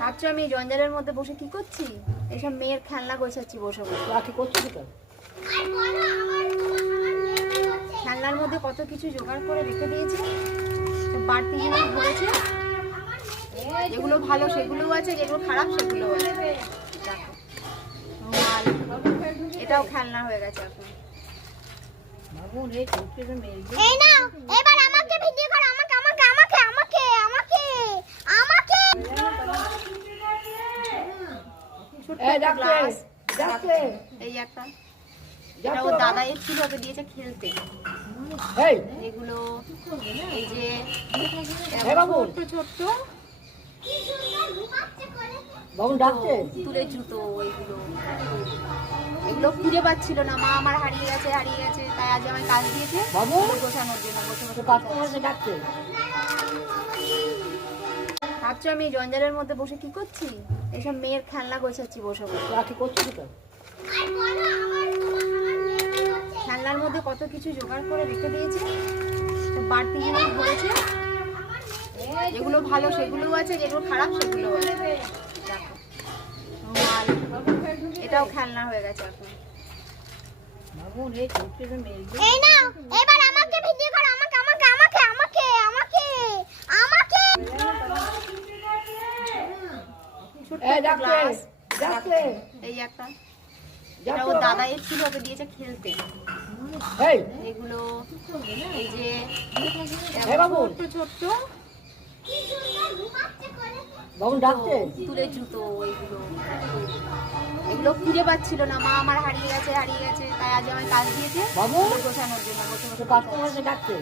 ভাবছো আমি এই জঞ্জালের মধ্যে বসে কি করছি? এইসব মেয়ের খেলনা গোছাচ্ছি বসে বসে। কি করছিস তো? খেলনার মধ্যে কত কিছু জোগাড় করে রেখে দিয়েছে, সব বাড়তি জিনিস ধরেছে, যেগুলো ভালো সেগুলোও আছে, যেগুলো খারাপ সেগুলোও আছে। দেখো রুমাল, এটাও খেলনা হয়ে গেছে এখন। এই নাও, এবার আমাকে ভিডিও করো, আমাকে আমাকে আমাকে আমাকে আমাকে আমাকে ছোট্ট এই একটা ডাকছে, গ্লাস, ডাকছে। এই একটা, এটা ও দাদা এসেছিল, ওকে দিয়েছে খেলতে। এই এগুলো এই যে এই বাবু। ছোট্ট ছোট্ট বাবু ডাকছে। তুলে জুতো, এগুলো এগুলো খুঁজে পাচ্ছিল না, মা আমার হারিয়ে গেছে হারিয়ে গেছে, তাই আজ আমায় কাজ দিয়েছে বাবু। এগুলো গোছানোর জন্য বসে বসে কাস্টমার ডাকছে। ভাবছো আমি এই জঞ্জালের মধ্যে বসে কি করছি? এইসব মেয়ের খেলনা গোছাচ্ছি বসে বসে। কি করছিস তো? খেলনার মধ্যে কত কিছু জোগাড় করে রেখে দিয়েছে, সব বাড়তি জিনিস ধরেছে, যেগুলো ভালো সেগুলোও আছে, যেগুলো খারাপ সেগুলোও আছে। দেখো রুমাল, এটাও খেলনা হয়ে গেছে এখন। এই নাও, এবার আমাকে ভিডিও করো, আমাকে আমাকে আমাকে আমাকে আমাকে আমাকে ছোট্ট এই একটা ডাকছে, গ্লাস, ডাকছে। এই একটা, এটা ও দাদা এসেছিল, ওকে দিয়েছে খেলতে। এই এগুলো এই যে এই বাবু। ছোট্ট ছোট্ট বাবু ডাকছে। তুলে জুতো, এগুলো এগুলো খুঁজে পাচ্ছিল না, মা আমার হারিয়ে গেছে হারিয়ে গেছে, তাই আজ আমায় কাজ দিয়েছে বাবু। এগুলো গোছানোর জন্য বসে বসে কাস্টমার ডাকছে।